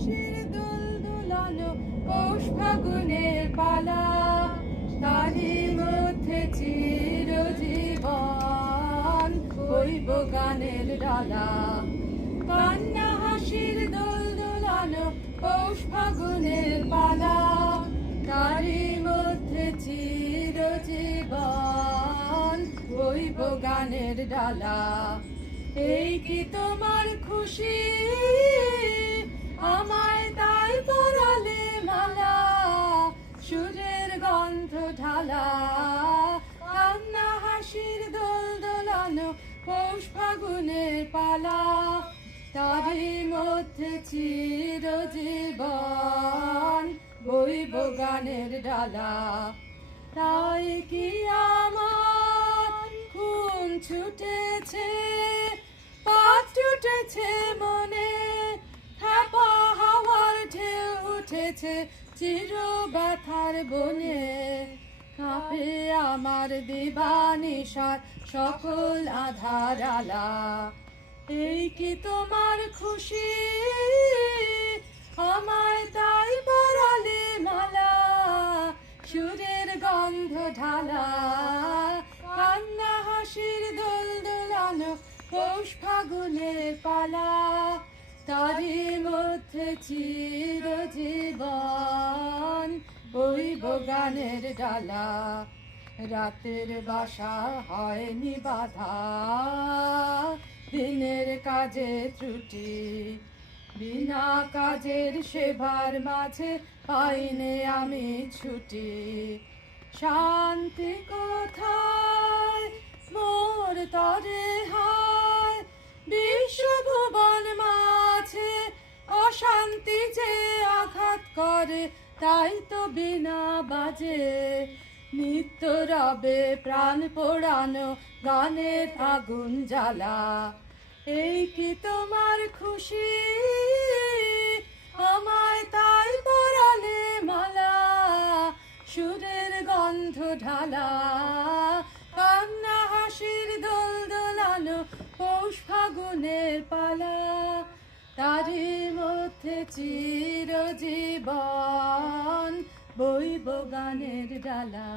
শির দোল দোলানো পৌষ ফাগুনের পালা, তারই মধ্যে চিরজীবন বইব গানের ডালা। কান্না হাসির দোল দোলানো পৌষ ফাগুনের পালা, তারই মধ্যে চিরজীবন বইব গানের ডালা। এই কি তোমার খুশি, আমায় তাই পরালে মালা, সুরের গন্ধ ঢালা। কান্না হাসির দোল দোলানো পৌষ ফাগুনের পালা, তারই মধ্যে চিরজীবন বইব গানের ডালা। তাই কি আমার খুন ছুটেছে, পাত টুটেছে মনে, হ্যাপা হাওয়ার ঢেউ উঠেছে চির ব্যথার বনে। কাঁপে আমার দিবানিশার সকল আধার আলা। এই কি তোমার খুশি, আমায় তাই পরালে মালা, সুরের গন্ধ ঢালা। কান্না হাসির দোল দোলানো পৌষ ফাগুনের পালা, তারই মধ্যে চিরজীবন বইব গানের ডালা। রাতের বাসা হয়নি বাধা, দিনের কাজে ত্রুটি, বিনা কাজের সেবার মাঝে পাইনে আমি ছুটি। শান্তি কোথায় মোর তরে হায়, বিশ্বভুবন মাঝে অশান্তি যে আঘাত করে, তাই তো বিনা বাজে নিত্য রবে প্রাণ পোড়ানো গানের আগুন জ্বালা। এই কি তোমার খুশি, আমায় তাই পরালে মালা, সুরের গন্ধ ঢালা। কান্না হাসির দোল দোলানো পৌষ ফাগুনের পালা, তারই মধ্যে চিরজীবন বইব গানের ডালা।